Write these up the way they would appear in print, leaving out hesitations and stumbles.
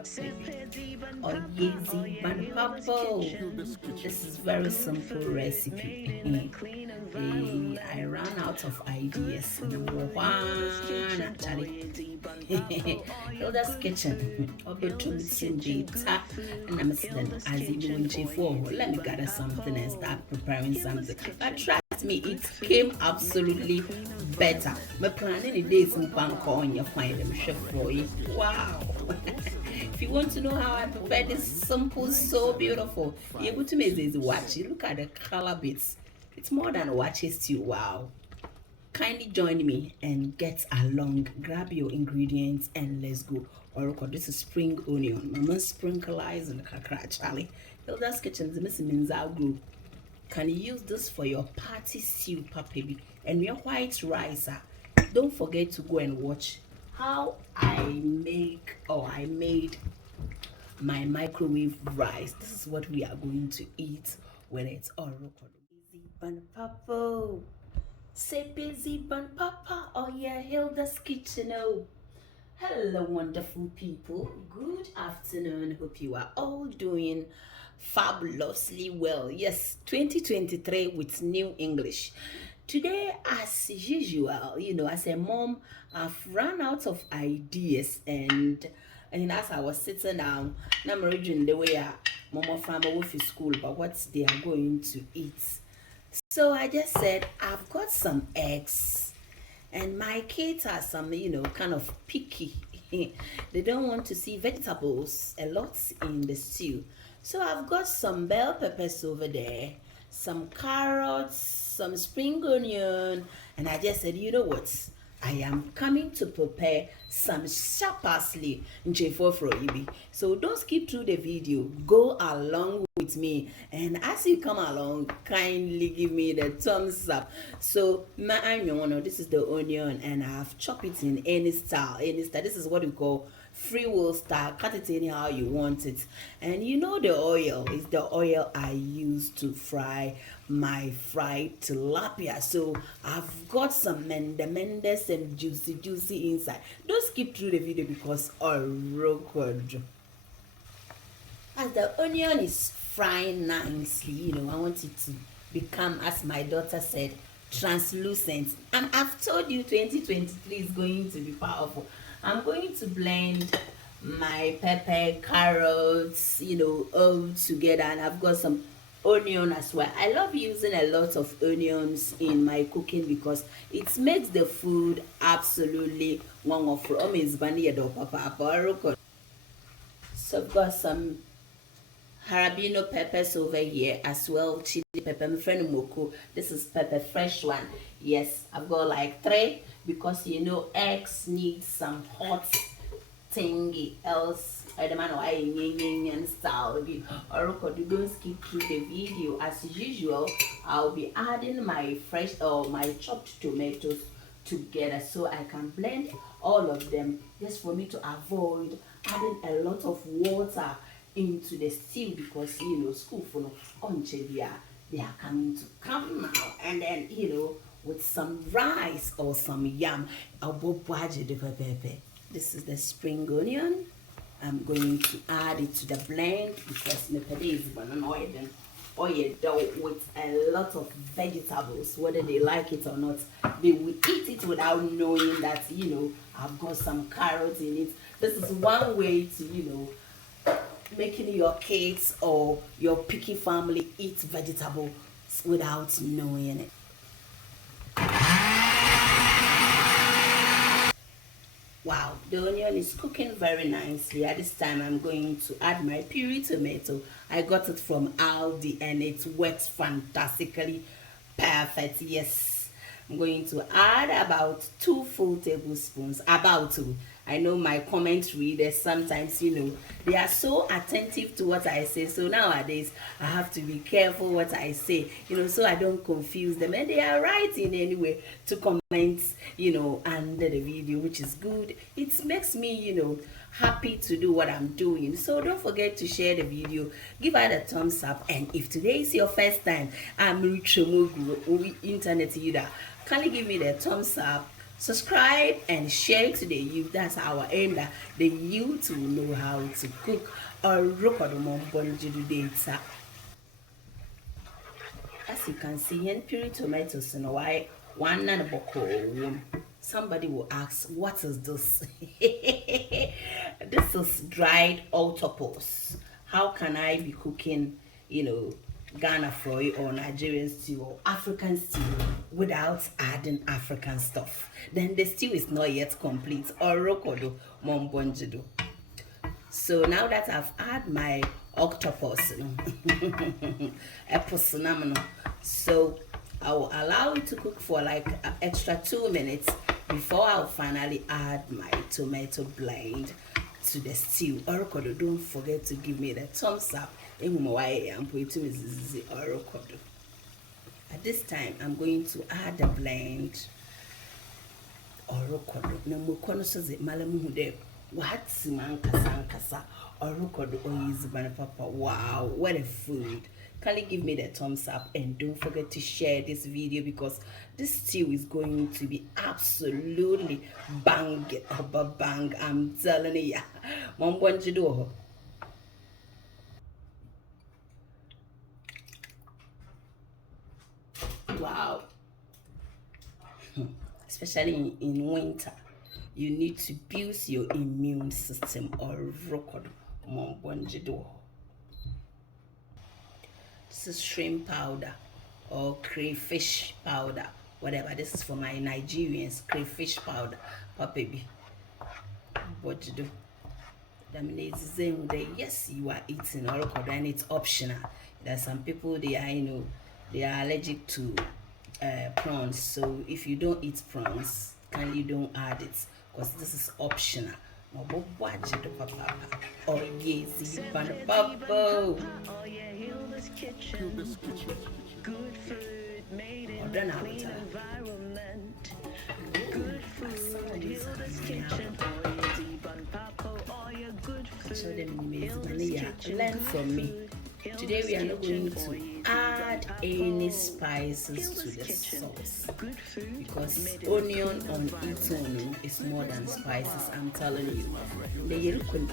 or Yeezy Ban Papo. This is very simple recipe. I ran out of ideas. Hilda's kitchen. Opportunity data. And I'm sitting as even for. Let me gather something and start preparing something. But trust me, it came absolutely better. My planning the days in Bangkok and you find them chef for it. Wow. If you want to know how I prepare this simple, so beautiful, you're able to make this watch. Look at the color bits. It's more than watches too. Wow. Kindly join me and get along. Grab your ingredients and let's go. Or this is spring onion. Mama sprinkles and kakra Charlie. Hilda's kitchen is missing Minzal group. Can you use this for your party stew, baby? And your white rice. Don't forget to go and watch how I made my microwave rice. This is what we are going to eat when it's all busy ban papa. Say busy ban papa. Oh yeah, Hilda's kitchen. Oh, hello, wonderful people. Good afternoon. Hope you are all doing fabulously well. Yes, 2023 with new English. Today, as usual, as a mom, I've run out of ideas, and as I was sitting down, I'm reading the way Mama from away school, but what they are going to eat. So I just said, I've got some eggs, and my kids are some, kind of picky. They don't want to see vegetables a lot in the stew. So I've got some bell peppers over there, some carrots, some spring onion, and I just said, you know what? I am coming to prepare some sharp parsley in. So don't skip through the video. Go along with me. And as you come along, kindly give me the thumbs up. So my onion, this is the onion, and I've chopped it in any style. This is what we call freewheel style. Cut it anyhow you want it. And the oil is the oil I use to fry my fried tilapia. So I've got some mendes and juicy inside. Don't skip through the video because good. As the onion is frying nicely, I want it to become, as my daughter said, translucent. And I've told you 2023 is going to be powerful. I'm going to blend my pepper, carrots, all together, and I've got some onion as well. I love using a lot of onions in my cooking because it makes the food absolutely wonderful. So I've got some Harabino peppers over here as well, chili pepper. My friend Moko, this is pepper, fresh one. Yes, I've got like 3 because eggs need some hot thingy, else I demand why and style. Or don't skip through the video. As usual, I'll be adding my fresh or my chopped tomatoes together so I can blend all of them, just for me to avoid adding a lot of water into the stew because school for they are coming to come now, and then with some rice or some yam. This is the spring onion. I'm going to add it to the blend because my is oil dough with a lot of vegetables. Whether they like it or not, they will eat it without knowing that I've got some carrots in it. This is one way to making your kids or your picky family eat vegetables without knowing it. Wow, the onion is cooking very nicely. At this time, I'm going to add my puree tomato. I got it from Aldi and it works fantastically perfect. Yes, I'm going to add about 2 full tablespoons. About 2. I know my comment readers sometimes, they are so attentive to what I say. So nowadays, I have to be careful what I say, so I don't confuse them. And they are writing anyway to comment, under the video, which is good. It makes me, happy to do what I'm doing. So don't forget to share the video, give it a thumbs up. And if today is your first time, I'm reaching internet either. Kindly give me the thumbs up, subscribe and share to the youth. That's our aim, that the youth will know how to cook or record data. As you can see, here, pure tomatoes and why one and a boko. Somebody will ask, what is this? This is dried octopus. How can I be cooking, Ghana fry or Nigerian stew or African stew without adding African stuff? Then the stew is not yet complete. Or rokodo mombonjido. So now that I've had my octopus, so I will allow it to cook for like an extra 2 minutes before I'll finally add my tomato blend to the stew. Orokodo, don't forget to give me the thumbs up. At this time, I'm going to add the blend. Orokodo. Namukono says it malamude. What's mankasa? Orokodo oyizibana papa. Wow, what a food. Kindly give me the thumbs up and don't forget to share this video because this stew is going to be absolutely bang. I'm telling you. Mombonjido. Wow. Especially in winter, you need to boost your immune system or record mombonjido. This is shrimp powder or crayfish powder, whatever. This is for my Nigerians, crayfish powder. Papabi. What to do? Yes, you are eating or and it's optional. There are some people they are they are allergic to prawns, so if you don't eat prawns, kindly don't add it because this is optional. Oh yes, bubble. Good food made in the environment. Good food, Hilda's Kitchen. Show them learn from me. Today we are not going to add any spices to the sauce because onion on its own is more than spices. I'm telling you, the Yerukun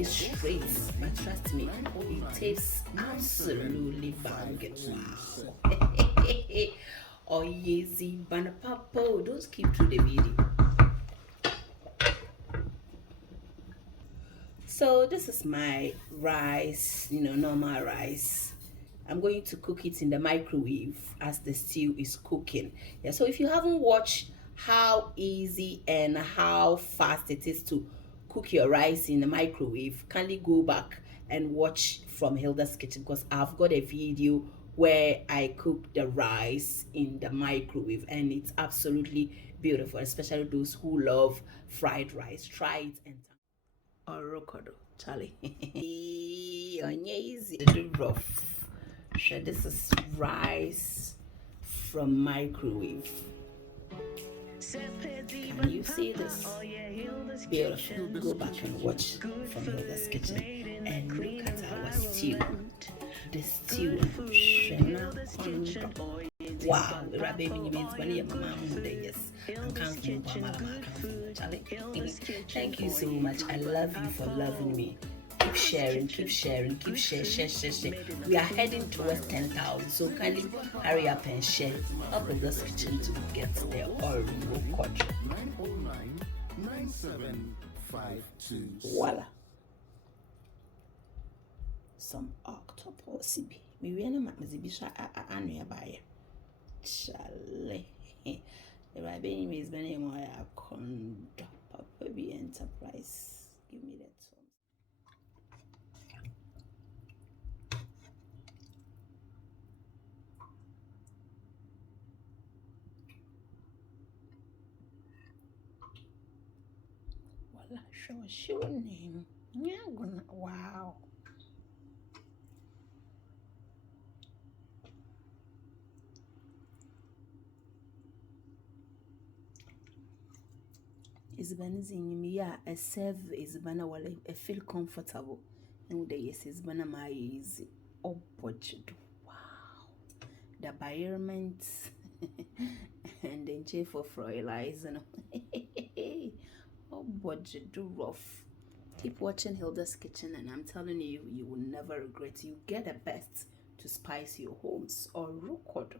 is straight, but trust me, it tastes absolutely bang. Wow. Oh yezi banapapo, don't skip to the video. So this is my rice, normal rice. I'm going to cook it in the microwave as the stew is cooking. Yeah, so if you haven't watched how easy and how fast it is to cook your rice in the microwave, kindly go back and watch from Hilda's Kitchen because I've got a video where I cook the rice in the microwave and it's absolutely beautiful, especially those who love fried rice. Try it and Orokodo, Charlie. Easy. Rough. Sure, this is rice from microwave. Can you see this? Beautiful. Go back and watch from Hilda's Kitchen and look at our stew. The stew. Wow, yes. Thank you so much. I love you for loving me. Keep sharing, keep share. We are heading towards 10,000, so kindly hurry up and share. Help with this kitchen to get there or record. Voila. Some octopus. We will not make the Charlie. The Rabbi is many more condo. Papa be enterprise. Give me that song. Voila, show name. Yeah, wow. Is in me, yeah, I serve is banner while I feel comfortable. And the yes is banner my easy. Oh, budget. Wow. The environment. and then chain for Finalizing. Oh, budget do rough. Keep watching Hilda's Kitchen, and I'm telling you, you will never regret. You get the best to spice your homes or record.